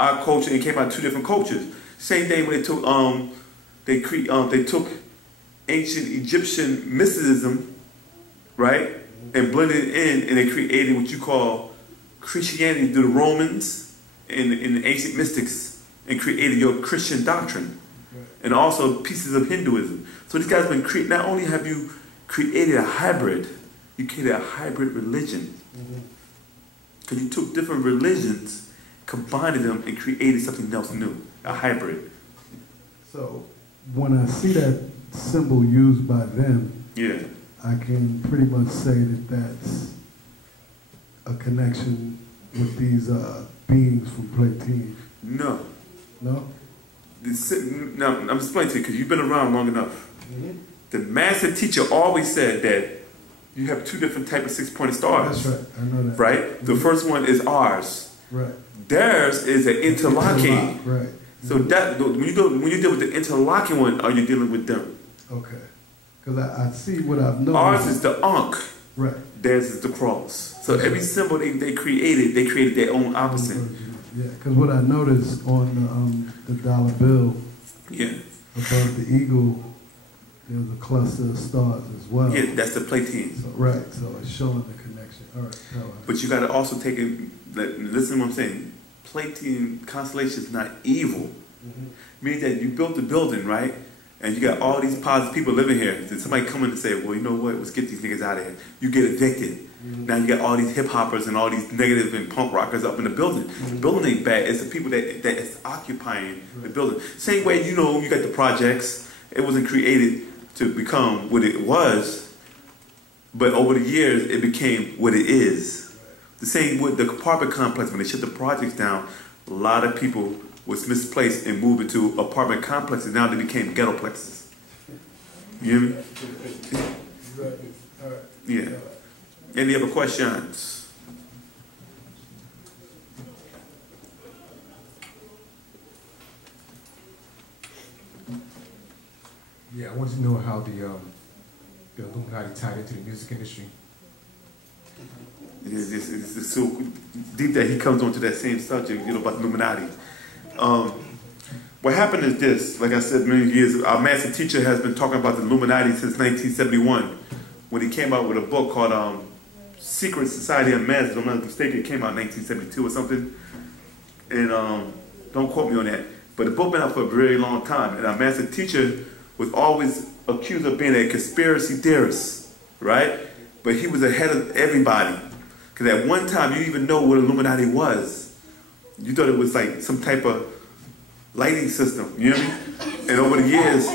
our culture and came out two different cultures. Same thing when they took ancient Egyptian mysticism, right, and blended it in, and they created what you call Christianity through the Romans and the ancient mystics, and created your Christian doctrine, and also pieces of Hinduism. So these guys have been not only have you created a hybrid, you created a hybrid religion. Because you took different religions, combined them, and created something else new, a hybrid. So when I see that symbol used by them, yeah, I can pretty much say that that's a connection with these beings from Pt.2. No. No? Now, I'm explaining to you because you've been around long enough. The master teacher always said that you have two different types of six-pointed stars. That's right, I know that. Right? The first one is ours. Right. Theirs is an interlocking. Right. So that when you deal with the interlocking one, are you dealing with them? Okay. Because I see what I've noticed. Ours is the Ankh. Right. Theirs is the cross. So every symbol they created their own opposite. Yeah, because what I noticed on the dollar bill, yeah, above the eagle, there's a cluster of stars as well. Yeah, that's the Pt.2. So, right, so it's showing the connection. All right. But you got to also take it, listen to what I'm saying. Pt.2 constellation is not evil. Meaning that you built the building, right? And you got all these positive people living here. Then somebody come in and say, well, you know what, let's get these niggas out of here. You get evicted. Now you got all these hip hoppers and all these negative and punk rockers up in the building. The building ain't bad. It's the people that is occupying the building. Same way, you know, you got the projects. It wasn't created to become what it was, but over the years it became what it is. The same with the apartment complex. When they shut the projects down, a lot of people was misplaced and moved into apartment complexes. Now they became ghettoplexes. You hear me? Yeah. Any other questions? Yeah, I wanted to know how the Illuminati tied into the music industry. It's so deep that he comes onto that same subject, you know, about the Illuminati. What happened is this, like I said many years, our master teacher has been talking about the Illuminati since 1971, when he came out with a book called Secret Society of Masters. If I'm not mistaken, it came out in 1972 or something. And don't quote me on that. But the book been out for a very long time, and our master teacher was always accused of being a conspiracy theorist, right? But he was ahead of everybody. Because at one time, you didn't even know what Illuminati was. You thought it was like some type of lighting system, you know what I mean? And over the years,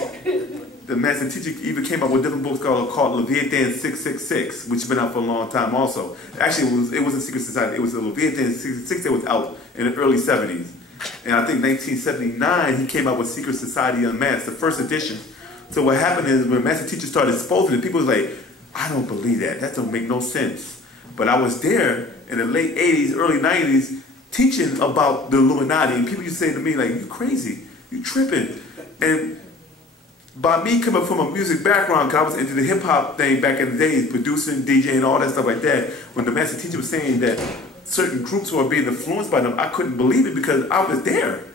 the master teacher even came up with different books called Leviathan 666, which has been out for a long time also. Actually, it wasn't Secret Society. It was the Leviathan 666 that was out in the early 70s. And I think 1979, he came out with Secret Society Unmasked, the first edition. So what happened is when master teacher started exposing it, people was like, I don't believe that. That don't make no sense. But I was there in the late 80s, early 90s, teaching about the Illuminati, and people used to say to me, like, you crazy, you tripping. And by me coming from a music background, because I was into the hip-hop thing back in the days, producing, DJing, all that stuff like that, when the master teacher was saying that certain groups were being influenced by them, I couldn't believe it because I was there.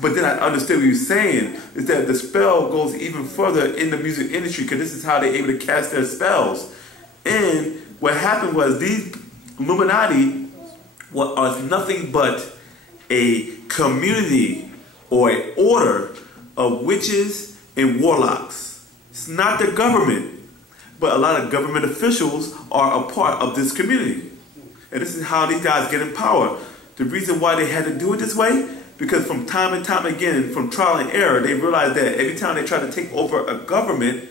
But then I understood what he was saying, is that the spell goes even further in the music industry, because this is how they're able to cast their spells. And what happened was these Illuminati was nothing but a community or an order of witches and warlocks. It's not the government, but a lot of government officials are a part of this community. And this is how these guys get in power. The reason why they had to do it this way, because from time and time again, from trial and error, they realized that every time they try to take over a government,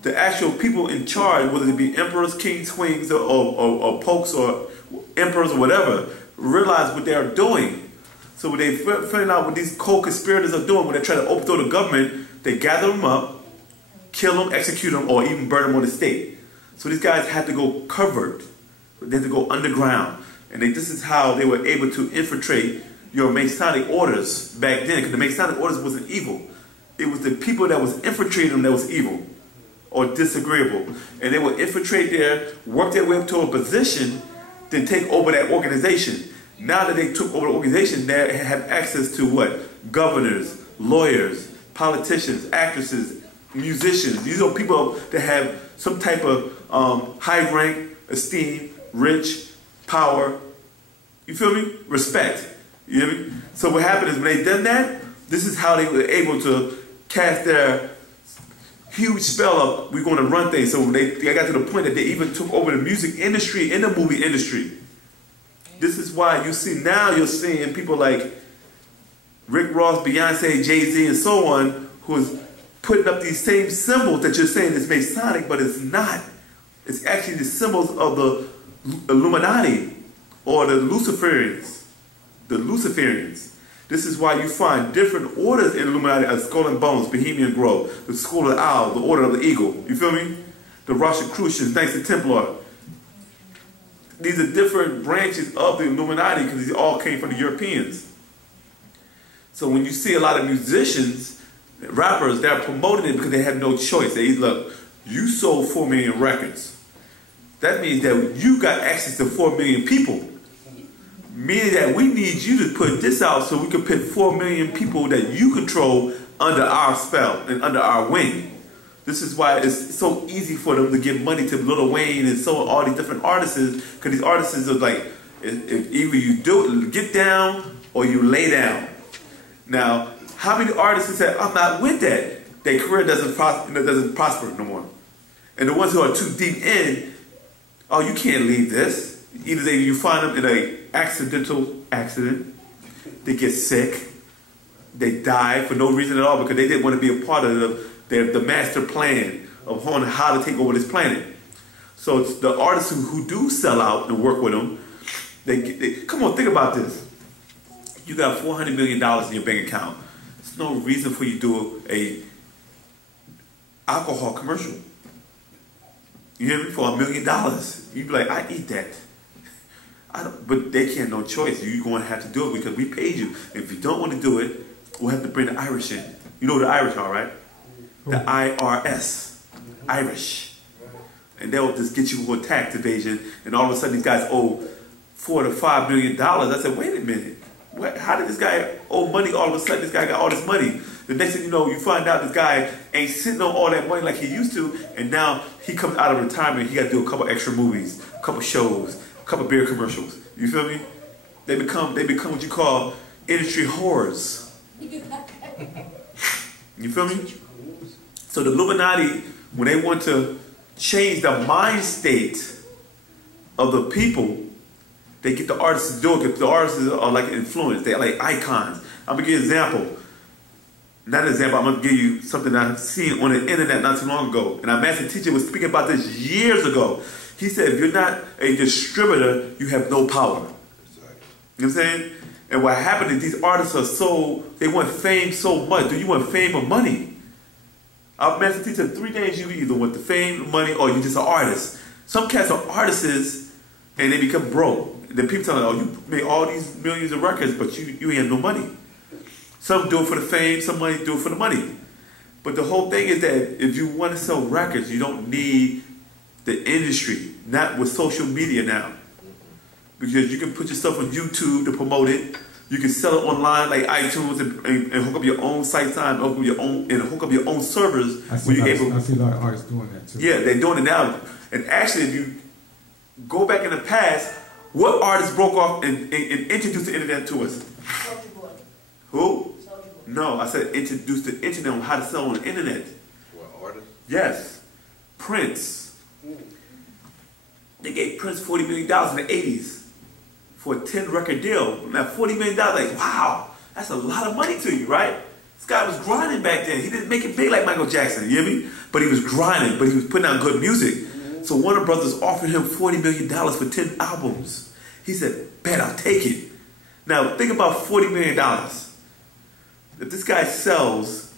the actual people in charge, whether it be emperors, kings, queens, or popes, or emperors, or whatever, realize what they are doing. So when they find out what these co-conspirators are doing, when they try to overthrow the government, they gather them up, kill them, execute them, or even burn them on the stake. So these guys had to go covered. They had to go underground. And this is how they were able to infiltrate your Masonic orders back then, because the Masonic orders wasn't evil. It was the people that was infiltrating them that was evil or disagreeable. And they would infiltrate there, work their way up to a position, then take over that organization. Now that they took over the organization, they have access to what? Governors, lawyers, politicians, actresses, musicians. These are people that have some type of high rank, esteem, rich, power. You feel me? Respect. You hear me? So what happened is when they done that, this is how they were able to cast their huge spell of we're going to run things. So they got to the point that they even took over the music industry and the movie industry. This is why you see now you're seeing people like Rick Ross, Beyonce, Jay-Z, and so on, who's putting up these same symbols that you're saying is Masonic, but it's not. It's actually the symbols of the Illuminati or the Luciferians. The Luciferians. This is why you find different orders in Illuminati as Skull and Bones, Bohemian Grove, the School of the Owl, the Order of the Eagle. You feel me? The Rosicrucians, Knights of Templar. These are different branches of the Illuminati because these all came from the Europeans. So when you see a lot of musicians, rappers, they're promoting it because they have no choice. They look, you sold 4 million records. That means that you got access to 4 million people. Meaning that we need you to put this out so we can put 4 million people that you control under our spell and under our wing. This is why it's so easy for them to give money to Lil Wayne and so on, all these different artists, because these artists are like, if either you do get down or you lay down. Now, how many artists say, I'm not with that? Their career doesn't prosper no more. And the ones who are too deep in, oh, you can't leave this. Either you find them in an accidental accident, they get sick, they die for no reason at all because they didn't want to be a part of the master plan of how to take over this planet. So it's the artists who do sell out and work with them, they come on, think about this. You got $400 million in your bank account. There's no reason for you to do a alcohol commercial. You hear me? For $1 million. You'd be like, I eat that. But they can't, no choice. You're going to have to do it because we paid you. If you don't want to do it, we'll have to bring the Irish in. You know what the Irish are, right? The IRS. Irish. And they'll just get you for tax evasion, and all of a sudden these guys owe $4 to $5 million. I said, wait a minute. How did this guy owe money all of a sudden? This guy got all this money. The next thing you know, you find out this guy ain't sitting on all that money like he used to, and now he comes out of retirement, he got to do a couple extra movies, a couple shows, a couple beer commercials. You feel me? They become what you call industry whores. You feel me? So the Illuminati, when they want to change the mind state of the people, they get the artists to do it because the artists are like influence. They're like icons. I'm going to give you an example. Not an example, I'm going to give you something I've seen on the internet not too long ago. And our master teacher was speaking about this years ago. He said, if you're not a distributor, you have no power. You know what I'm saying? And what happened is these artists are they want fame so much. Do you want fame or money? Our master teacher, 3 days you either want the fame, money, or you just an artist. Some cats are artists and they become broke. Then people tell them, oh, you made all these millions of records, but you ain't have no money. Some do it for the fame, some money do it for the money. But the whole thing is that if you want to sell records, you don't need the industry, not with social media now. Because you can put your stuff on YouTube to promote it. You can sell it online like iTunes and hook up your own site time, hook up your own servers. I see a lot of artists doing that too. Yeah, they're doing it now. And actually, if you go back in the past, what artists broke off and introduced the internet to us? Who? No, I said introduce the internet on how to sell on the internet. What, artists? Yes. Prince. They gave Prince $40 million in the 80s for a 10-record deal. Now, $40 million, like, wow, that's a lot of money to you, right? This guy was grinding back then. He didn't make it big like Michael Jackson, you hear me? But he was grinding, but he was putting out good music. So Warner Brothers offered him $40 million for 10 albums. He said, bet, I'll take it. Now, think about $40 million. If this guy sells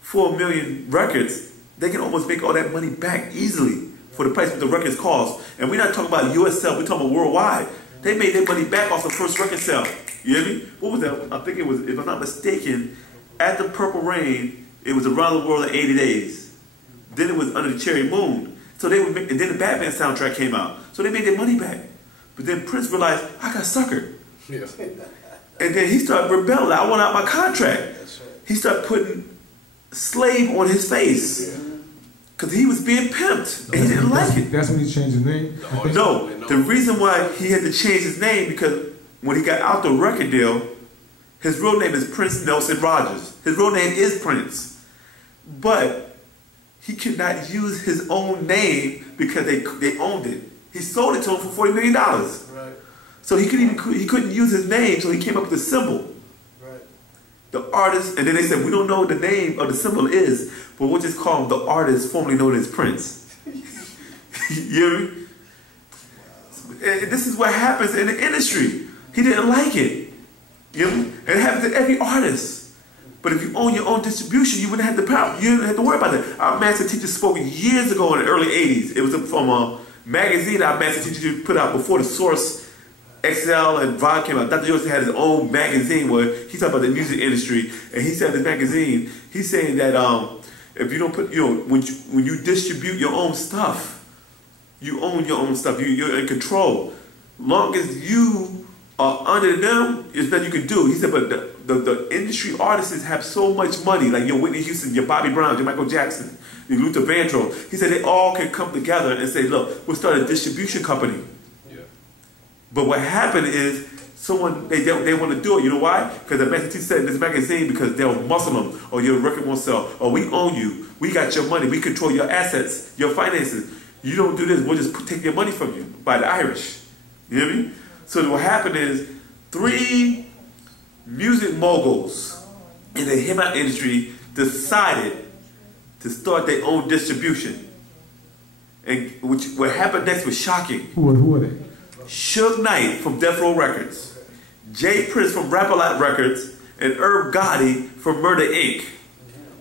4 million records, they can almost make all that money back easily for the price of the records cost. And we're not talking about US sale, we're talking about worldwide. They made their money back off the first record sale. You hear me? What was that? I think it was, if I'm not mistaken, At the Purple Rain, it was Around the World in 80 Days. Then it was Under the Cherry Moon. So they would make, and then the Batman soundtrack came out. So they made their money back. But then Prince realized, I got suckered. Yeah. And then he started rebelling. I want out my contract. That's right. He started putting slave on his face. Because he was being pimped. And he didn't like it. That's when he changed his name? No, the reason why he had to change his name, because when he got out the record deal, his real name is Prince Nelson Rogers. His real name is Prince. But he could not use his own name because they owned it. He sold it to him for $40 million. Right. So he couldn't use his name, so he came up with a symbol. Right. The artist, and then they said, we don't know what the name of the symbol is, but we'll just call him the artist formerly known as Prince. You hear me? And this is what happens in the industry. He didn't like it. You know? And it happens to every artist. But if you own your own distribution, you wouldn't have the power. You didn't have to worry about that. Our master teacher spoke years ago in the early 80s. It was from a magazine our master teacher put out before the Source XL and Vibe came out. Dr. Johnson had his own magazine where he talked about the music industry. And he said in this magazine, he's saying that if you don't put, when you distribute your own stuff, you own your own stuff. You're in control. Long as you are under them, there's nothing you can do. He said, but the industry artists have so much money, like your Whitney Houston, your Bobby Brown, your Michael Jackson, your Luther Vandross. He said they all can come together and say, look, we'll start a distribution company. Yeah. But what happened is they want to do it. You know why? Because the master teacher said in this magazine, because they'll muscle them, or your record won't sell, or we own you, we got your money, we control your assets, your finances. You don't do this, we'll just take your money from you by the Irish. You hear me? So what happened is 3 music moguls in the hip-hop industry decided to start their own distribution. And what happened next was shocking. Who are they? Suge Knight from Death Row Records, Jay Prince from Rap-A-Lot Records, and Herb Gotti from Murder Inc.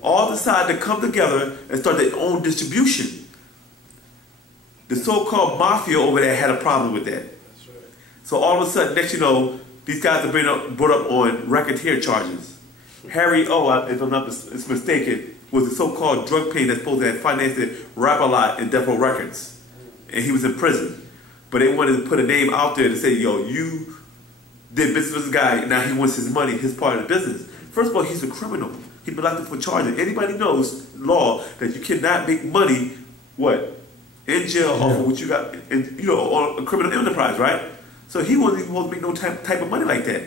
All decided to come together and start their own distribution. The so-called mafia over there had a problem with that. That's right. So all of a sudden, next you know, these guys are brought up on racketeer charges. Harry O, if I'm not mistaken, was the so-called drug payne that's supposed to have financed Rap-A-Lot and Death Row Records. And he was in prison. But they wanted to put a name out there to say, yo, you did business with this guy, now he wants his money, his part of the business. First of all, he's a criminal. He's been locked up for charges. Anybody knows law that you cannot make money, what? In jail off of what you got, on a criminal enterprise, right? So he wasn't even supposed to make no type of money like that.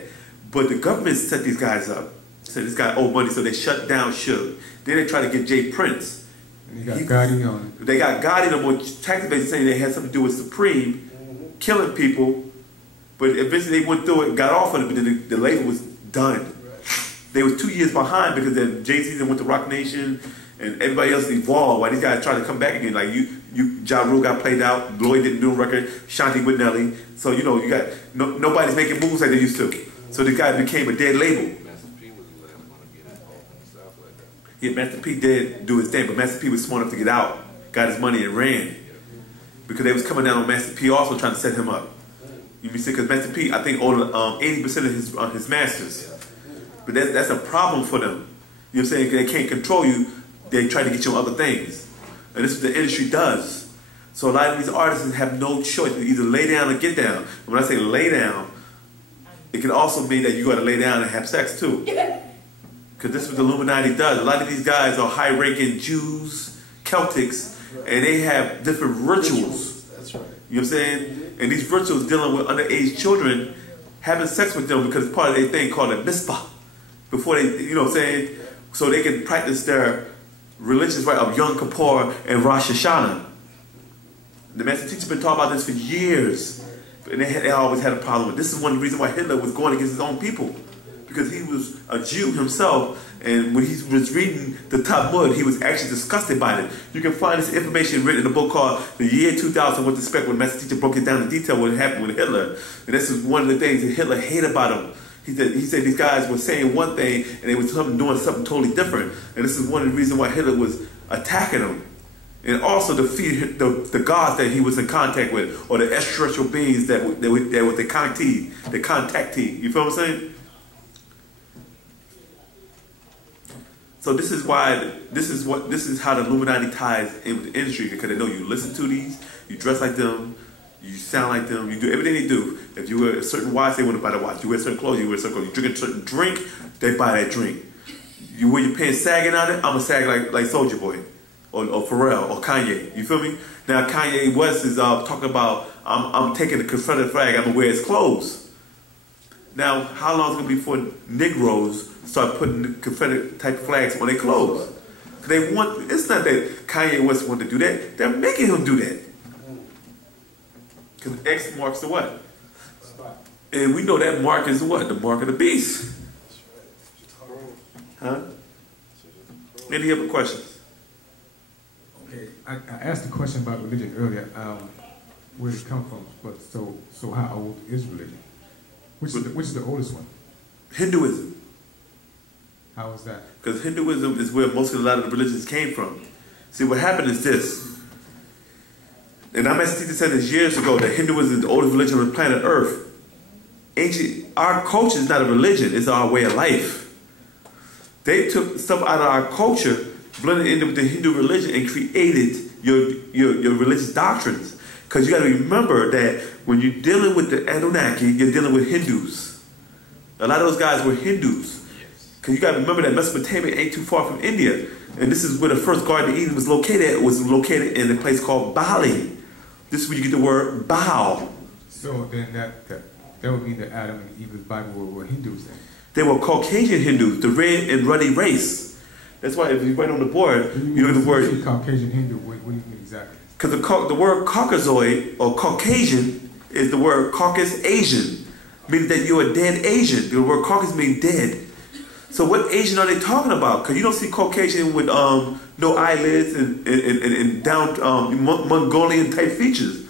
But the government set these guys up. Said this guy owed money, so they shut down Suge. Then they tried to get Jay Prince. And they got Gotti on it. They got Gotti on tax evasion, saying they had something to do with Supreme, killing people. But eventually they went through it and got off of it, but then the label was done. They was 2 years behind because then Jay-Z went to Rock Nation and everybody else evolved. While these guys tried to come back again, like Ja Rule got played out, Lloyd didn't do a record, Shanti with Nelly. So you know, you got nobody's making moves like they used to. So the guy became a dead label. Master P was the last one to get involved in the South like that. Yeah, Master P did do his thing, but Master P was smart enough to get out, got his money and ran. Because they was coming down on Master P also trying to set him up. You see, because Master P, I think, owed 80% of his masters. But that's a problem for them. You know what I'm saying? They can't control you. They try to get you on other things. And this is what the industry does. So a lot of these artists have no choice. They either lay down or get down. And when I say lay down, it can also mean that you got to lay down and have sex too. Because this is what the Illuminati does. A lot of these guys are high-ranking Jews, Celtics, and they have different rituals. That's right. You know what I'm saying? And these rituals dealing with underage children, having sex with them because it's part of their thing called a mitzvah. Before they, you know what I'm saying? So they can practice their religious right of Yom Kippur and Rosh Hashanah. The master teacher's been talking about this for years. And they always had a problem with it. This is one of the reasons why Hitler was going against his own people. Because he was a Jew himself, and when he was reading the Talmud, he was actually disgusted by it. You can find this information written in a book called The Year 2000, What to Expect, when the master teacher broke it down in detail what happened with Hitler. And this is one of the things that Hitler hated about him. He said these guys were saying one thing, and they were doing something totally different. And this is one of the reasons why Hitler was attacking them. And also to feed the gods that he was in contact with, or the extraterrestrial beings that were the contactee. You feel what I'm saying? So this is why this is how the Illuminati ties in with the industry, because they know you listen to these, you dress like them, You sound like them. You do everything they do. If you wear a certain watch, they want to buy the watch. You wear certain clothes, you wear certain clothes. You drink a certain drink, they buy that drink. You wear your pants sagging on it, I'm gonna sag like Soulja Boy, or Pharrell, or Kanye. You feel me? Now Kanye West is talking about I'm taking the Confederate flag. I'm gonna wear his clothes. Now, how long is it gonna be before Negroes start putting the Confederate type flags on their clothes? They want. It's not that Kanye West want to do that. They're making him do that. Because X marks the what? And we know that mark is the what? The mark of the beast. Huh? Any other questions? Okay, I asked a question about religion earlier. Where did it come from? But so how old is religion? Which is the oldest one? Hinduism. How is that? Because Hinduism is where most of a lot of the religions came from. See, what happened is this. And our master teacher said this years ago that Hinduism is the oldest religion on the planet Earth. Our culture is not a religion, it's our way of life. They took stuff out of our culture, blended it in with the Hindu religion, and created your religious doctrines. Because you got to remember that when you're dealing with the Anunnaki, you're dealing with Hindus. A lot of those guys were Hindus. Because you got to remember that Mesopotamia ain't too far from India. And this is where the first Garden of Eden was located. It was located in a place called Bali. This is where you get the word Baal. So then that would mean that Adam and Eve's Bible were Hindus then? They were Caucasian Hindus, the red and ruddy race. That's why if you write on the board, you know the word... Caucasian Hindu, what do you mean exactly? Because the word Caucasoid or Caucasian is the word Caucas Asian, meaning that you're a dead Asian. The word Caucas means dead. So what Asian are they talking about? Because you don't see Caucasian with no eyelids and down Mongolian type features.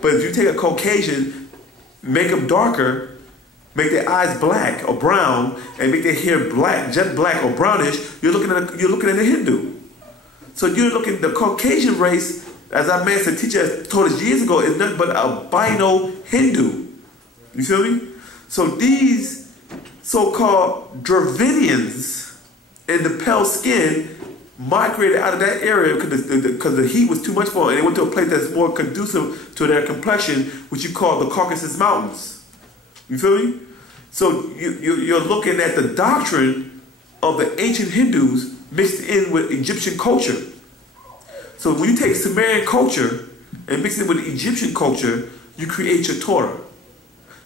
But if you take a Caucasian, make them darker, make their eyes black or brown, and make their hair black, jet black or brownish, you're looking at a Hindu. So you're looking at the Caucasian race, as our master teacher told us years ago, is nothing but albino Hindu. You feel me? So these so-called Dravidians in the pale skin migrated out of that area because the heat was too much for them, and they went to a place that's more conducive to their complexion, which you call the Caucasus Mountains. You feel me? So you're looking at the doctrine of the ancient Hindus mixed in with Egyptian culture. So when you take Sumerian culture and mix it with Egyptian culture, you create your Torah.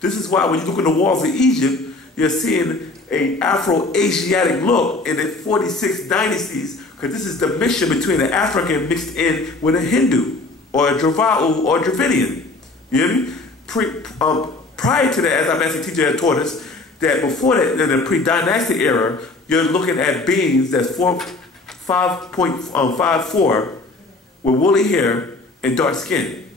This is why when you look at the walls of Egypt, you're seeing an Afro-Asiatic look in the 46 dynasties, because this is the mixture between an African mixed in with a Hindu, or a Wu-nuwaup, or a Dravidian. You hear me? Prior to that, as our master teacher had taught us, that before that, in the pre-dynastic era, you're looking at beings that's 5.54 with woolly hair and dark skin.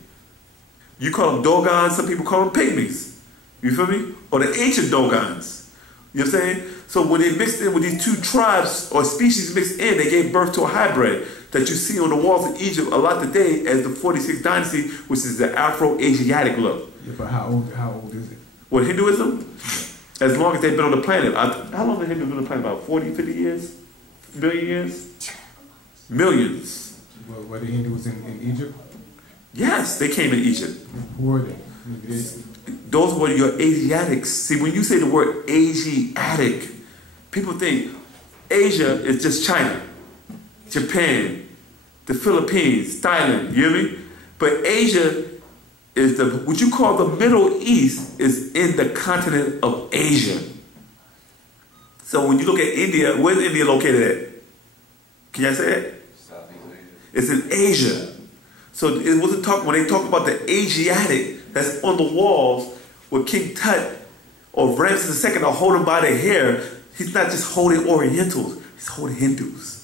You call them Dogons, some people call them pygmies. You feel me? Or the ancient Dogons. You know what I'm saying? So when they mixed in with these two tribes or species mixed in, they gave birth to a hybrid that you see on the walls of Egypt a lot today as the 46th dynasty, which is the Afro-Asiatic look. Yeah, but how old is it? What, Hinduism? As long as they've been on the planet. How long have Hindus been on the planet? About 40, 50 years? Million years? Millions. Well, were the Hindus in Egypt? Yes, they came in Egypt. Who were they? Those were your Asiatics. See, when you say the word Asiatic, people think Asia is just China, Japan, the Philippines, Thailand, you hear me? But Asia is what you call the Middle East is in the continent of Asia. So when you look at India, where's India located at? Can you say it? Southeast Asia. It's in Asia. So it wasn't talking, when they talk about the Asiatic that's on the walls with King Tut or Ramses II are holding by their hair, he's not just holding Orientals, he's holding Hindus.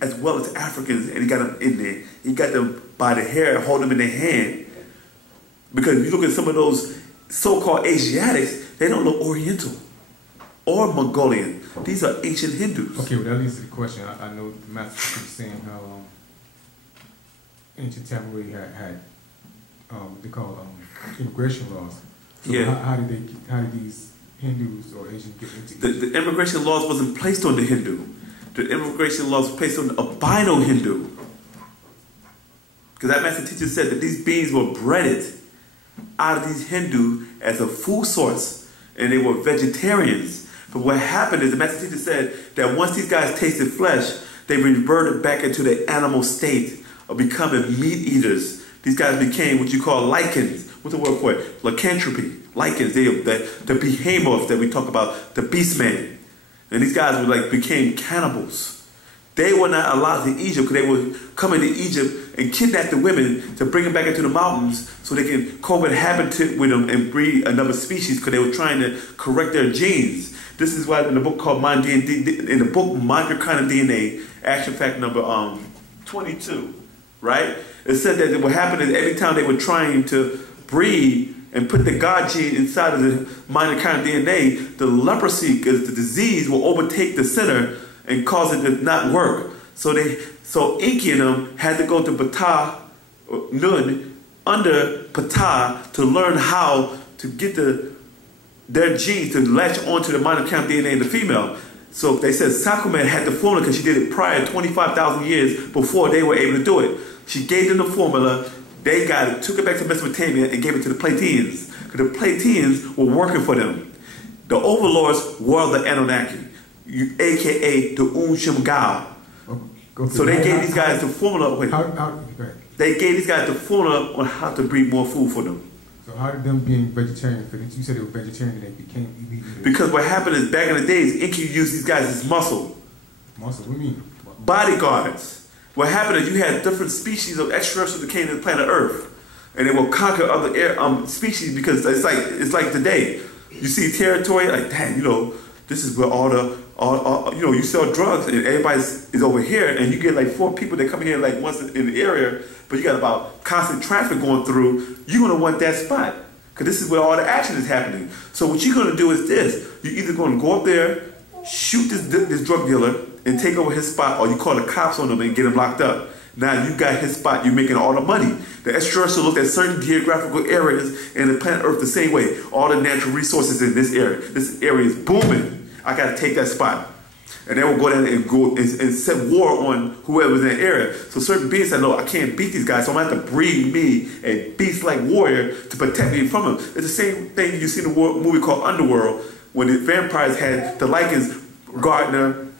As well as Africans, and he got them in there. He got them by the hair, hold them in their hand. Because if you look at some of those so-called Asiatics, they don't look Oriental or Mongolian. These are ancient Hindus. Okay, well that leads to the question. I know the master was saying how ancient Tamil had what they call immigration laws. So yeah. How did these Hindus or Asians get into the immigration laws wasn't placed on the Hindu. The immigration laws were placed on the albino Hindu. Because that master teacher said that these beings were bred out of these Hindus as a food source, and they were vegetarians. But what happened is the master teacher said that once these guys tasted flesh, they reverted back into the animal state of becoming meat eaters. These guys became what you call lichens. What's the word for it? Lycanthropy. Lichens. The behemoths that we talk about, the beast man. And these guys were became cannibals. They were not allowed to Egypt because they would come into Egypt and kidnap the women to bring them back into the mountains so they can cohabit with them and breed another species because they were trying to correct their genes. This is why in the book called Mind Your Kind of DNA, action fact number 22, right? It said that what happened is every time they were trying to breed and put the God gene inside of the Mind Your Kind of DNA, the leprosy, because the disease will overtake the center and cause it to not work. So Inky and them had to go to Pt.2 under Pt to learn how to get their genes to latch onto the mitochondrial DNA in the female. So they said Sakumet had the formula because she did it prior 25,000 years before they were able to do it. She gave them the formula, they got it, took it back to Mesopotamia and gave it to the Plateans. Because the Plateans were working for them. The overlords were the Anunnaki, aka the Wu-nuwaup. So they gave these guys the formula. They gave these guys the formula on how to breed more food for them. So how did them being vegetarian, you said they were vegetarian and they became meat eaters? Because what happened is back in the days, Inky used these guys as muscle. Muscle, what do you mean? Bodyguards. What happened is you had different species of extraterrestrials that came to the planet Earth. And they will conquer other species because it's like today. You see territory, like, dang, this is where you sell drugs and everybody is over here and you get like 4 people that come here like once in the area, but you got about constant traffic going through, you're going to want that spot because this is where all the action is happening. So what you're going to do is this. You're either going to go up there, shoot this drug dealer and take over his spot, or you call the cops on him and get him locked up. Now you got his spot, you're making all the money. The extraterrestrial looked at certain geographical areas in the planet Earth the same way. All the natural resources in this area is booming. I got to take that spot. And they will go down and set war on whoever's in that area. So certain beings said, no, I can't beat these guys, so I'm going to have to breed me a beast-like warrior to protect me from them. It's the same thing you see in the movie called Underworld, when the vampires had the lichens guarding them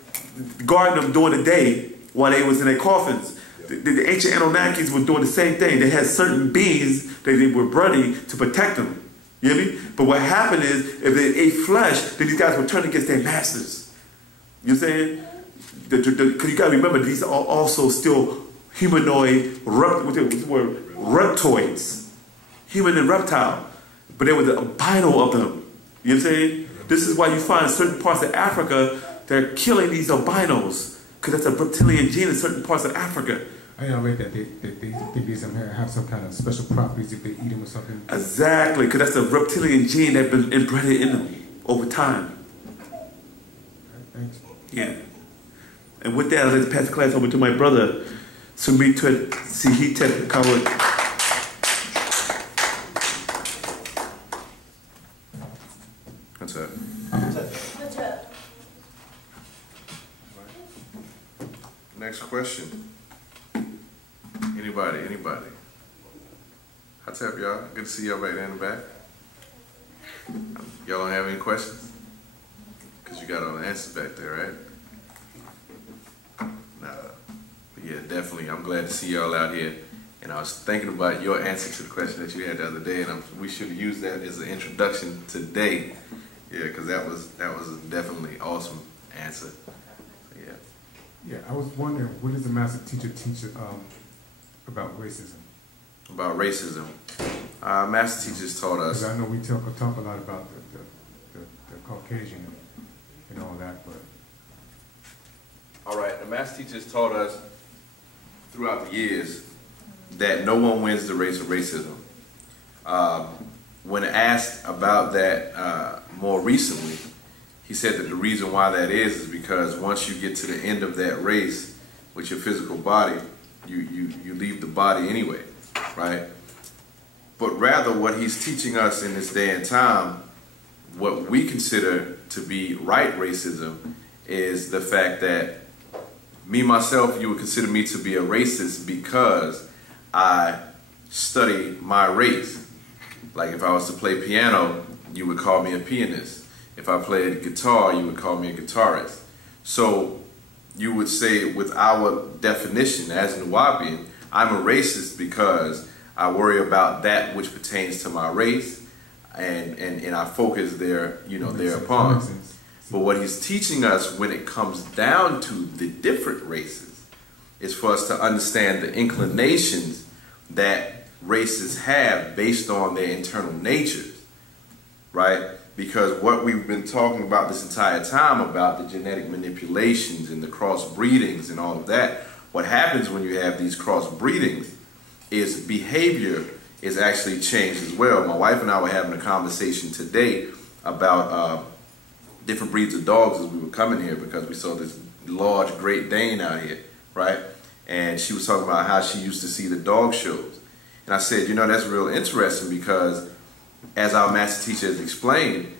during the day while they was in their coffins. The ancient Anunnakis were doing the same thing. They had certain beings that they were breeding to protect them. You hear me? But what happened is, if they ate flesh, then these guys would turn against their masters. You know what I'm saying? Because you got to remember, these are also still humanoid, reptoids. Human and reptile. But they were the albino of them. You know what I'm saying? This is why you find certain parts of Africa, they're killing these albinos. Because that's a reptilian gene in certain parts of Africa. I read that they think they have some kind of special properties if they eat them or something. Exactly, because that's a reptilian gene that's been inbred in them over time. Thanks. Yeah. And with that, I'd like to pass the class over to my brother, Sumitwet Sihitet Kawat. What's up? What's up? Next question. Anybody? What's up, y'all? Good to see y'all right there in the back. Y'all don't have any questions? Because you got all the answers back there, right? Nah. But yeah, definitely. I'm glad to see y'all out here. And I was thinking about your answer to the question that you had the other day, and we should use that as an introduction today. Yeah, because that was a definitely awesome answer. Yeah. Yeah, I was wondering, what does the master teacher teach about racism? About racism. Master teachers taught us. Because I know we talk a lot about the Caucasian and all that, but. All right, the master teachers taught us throughout the years that no one wins the race of racism. When asked about that more recently, he said that the reason why that is because once you get to the end of that race with your physical body, you leave the body anyway, right? But rather what he's teaching us in this day and time, what we consider to be right racism is the fact that me, myself, you would consider me to be a racist because I study my race. Like if I was to play piano, you would call me a pianist. If I played guitar, you would call me a guitarist. So you would say with our definition as Nuwaupian, I'm a racist because I worry about that which pertains to my race and I focus there, thereupon. But what he's teaching us when it comes down to the different races is for us to understand the inclinations that races have based on their internal natures, right? Because what we've been talking about this entire time about the genetic manipulations and the crossbreedings and all of that, what happens when you have these crossbreedings is behavior is actually changed as well. My wife and I were having a conversation today about different breeds of dogs as we were coming here because we saw this large Great Dane out here, right? And she was talking about how she used to see the dog shows. And I said, that's real interesting because as our master teacher has explained,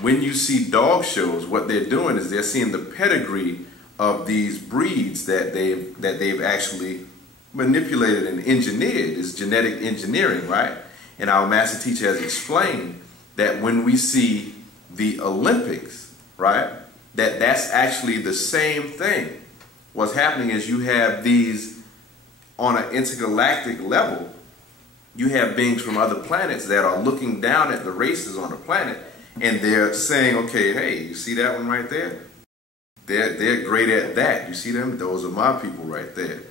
when you see dog shows, what they're doing is they're seeing the pedigree of these breeds that they've actually manipulated and engineered. It's genetic engineering, right? And our master teacher has explained that when we see the Olympics, right, that's actually the same thing. What's happening is you have these, on an intergalactic level, you have beings from other planets that are looking down at the races on the planet and they're saying, okay, hey, you see that one right there? They're great at that. You see them? Those are my people right there.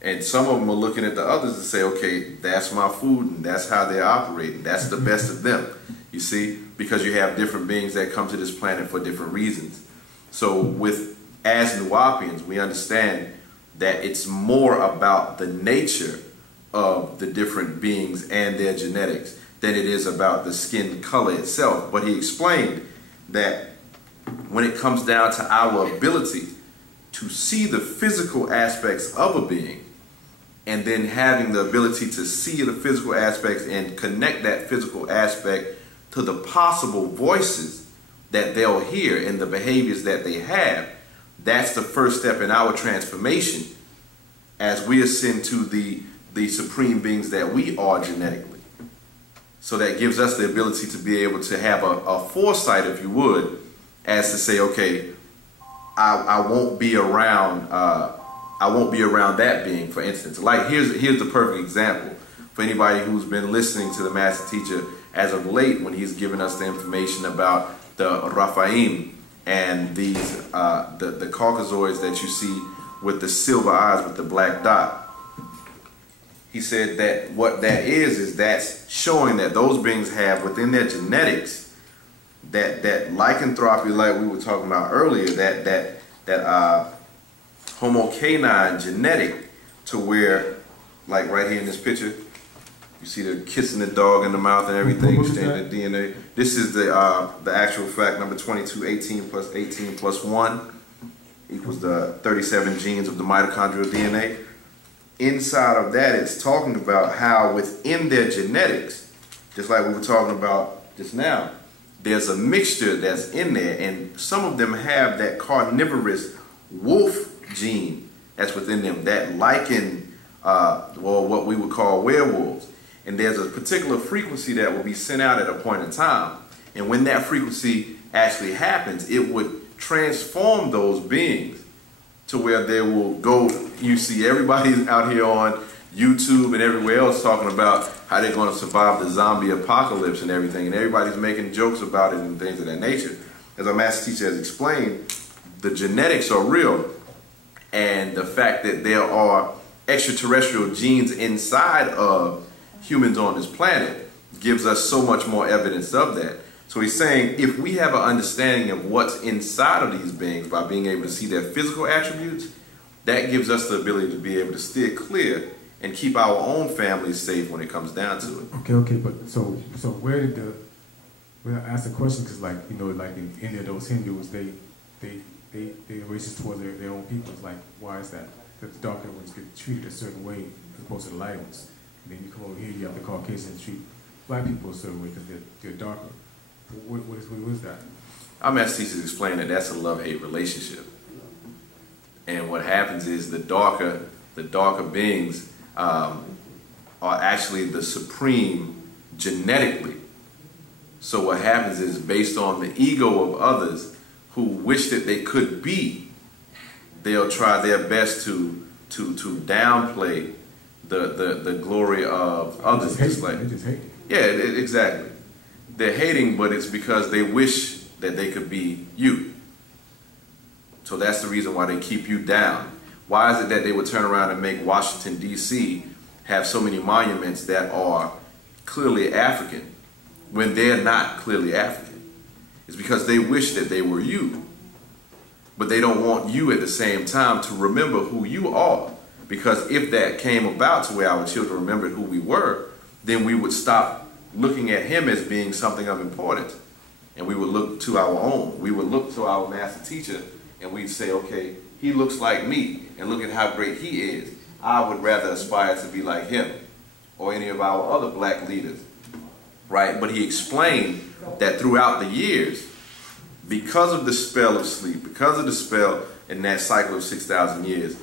And some of them are looking at the others and say, okay, that's my food and that's how they're operating. That's the best of them, you see? Because you have different beings that come to this planet for different reasons. So as Nuwaupians, we understand that it's more about the nature of the different beings and their genetics than it is about the skin color itself. But he explained that when it comes down to our ability to see the physical aspects of a being and then having the ability to see the physical aspects and connect that physical aspect to the possible voices that they'll hear and the behaviors that they have, that's the first step in our transformation as we ascend to the supreme beings that we are genetically. So that gives us the ability to be able to have a foresight, if you would, as to say, okay, I won't be around that being, for instance. Like here's the perfect example for anybody who's been listening to the master teacher as of late when he's given us the information about the Raphaim and these the Caucasoids that you see with the silver eyes with the black dot. He said that what that is that's showing that those beings have within their genetics that lycanthropy, like we were talking about earlier, that Homo canine genetic, to where, like right here in this picture, you see the kissing the dog in the mouth and everything, exchanging the DNA. This is the actual fact, number 22, 18 plus 18 plus 1 equals the 37 genes of the mitochondrial DNA. Inside of that, it's talking about how within their genetics, just like we were talking about just now, there's a mixture that's in there, and some of them have that carnivorous wolf gene that's within them, that lichen, or what we would call werewolves. And there's a particular frequency that will be sent out at a point in time. And when that frequency actually happens, it would transform those beings to where they will go. You see everybody out here on YouTube and everywhere else talking about how they're going to survive the zombie apocalypse and everything, and everybody's making jokes about it and things of that nature. As our master teacher has explained, the genetics are real, and the fact that there are extraterrestrial genes inside of humans on this planet gives us so much more evidence of that. So he's saying if we have an understanding of what's inside of these beings by being able to see their physical attributes, that gives us the ability to be able to steer clear and keep our own families safe when it comes down to it. Okay, but so where did well, I asked the question because, like, like in India, those Hindus, they racist towards their own people. It's like, why is that? That the darker ones get treated a certain way as opposed to the light ones. And then you come over here, you have the Caucasians treat black people a certain way because they're darker. What is that? Our master teachers explain that that's a love-hate relationship. And what happens is the darker beings, are actually the supreme genetically. So what happens is, based on the ego of others who wish that they could be, they'll try their best to downplay the glory of others. They just hate. Yeah, exactly. They're hating, but it's because they wish that they could be you. So that's the reason why they keep you down. Why is it that they would turn around and make Washington, D.C. have so many monuments that are clearly African when they're not clearly African? It's because they wish that they were you. But they don't want you at the same time to remember who you are. Because if that came about to where our children remembered who we were, then we would stop looking at him as being something of importance. And we would look to our own. We would look to our master teacher and we'd say, okay, he looks like me, and look at how great he is. I would rather aspire to be like him or any of our other black leaders, right? But he explained that throughout the years, because of the spell of sleep, because of the spell in that cycle of 6,000 years,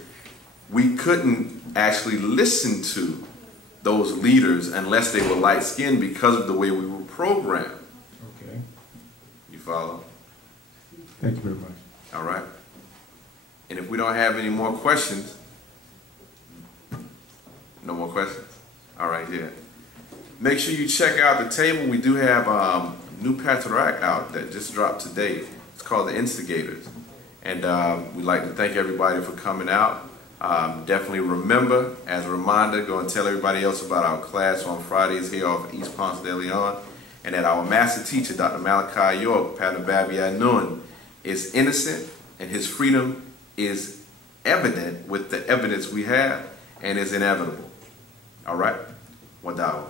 we couldn't actually listen to those leaders unless they were light-skinned because of the way we were programmed. Okay. You follow? Thank you very much. All right. And if we don't have any more questions, no more questions? All right, yeah. Make sure you check out the table. We do have a new Pt.2 out that just dropped today. It's called The Instigators. And we'd like to thank everybody for coming out. Definitely remember, as a reminder, go and tell everybody else about our class on Fridays here off of East Ponce de Leon. And that our master teacher, Dr. Malachi York, Panababi Anun, is innocent, and his freedom is evident with the evidence we have and is inevitable. All right? Wadawa.